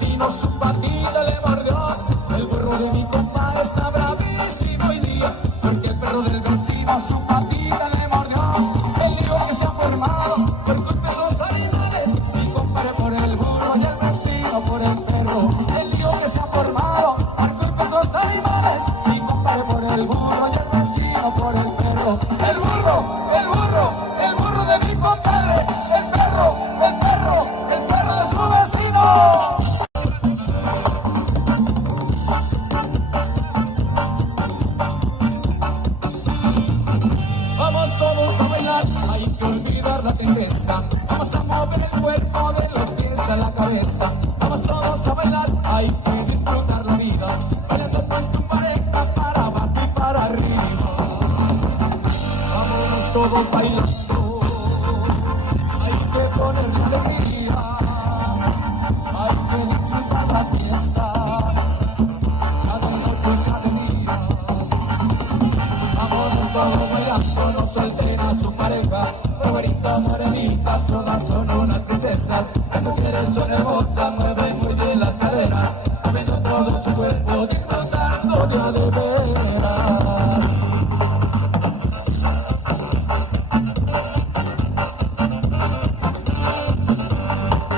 vecino su patita le mordió. El burro de mi compadre está bravísimo hoy día, porque el perro del vecino su patita le mordió. El lío que se ha formado por culpa de esos animales, mi compadre por el burro y el vecino por el perro. El lío que se ha formado por culpa de esos animales, mi compadre por el burro y el vecino por el perro. El burro, el burro, el burro de mi compadre, el perro, el perro, el perro de su vecino. Vamos todos a bailar, hay que olvidar la tristeza. Vamos a mover el cuerpo de lo que es a la cabeza. Vamos todos a bailar, hay que disfrutar la vida. Bailando con tu pareja para abajo y para arriba. Vámonos todos bailando, hay que ponerle alegría. Hay que disfrutar la fiesta, ya de noche, ya de día. Vámonos todos bailando, no suelten a su pareja. Favorita, morenita, todas son unas princesas. Las mujeres son hermosas.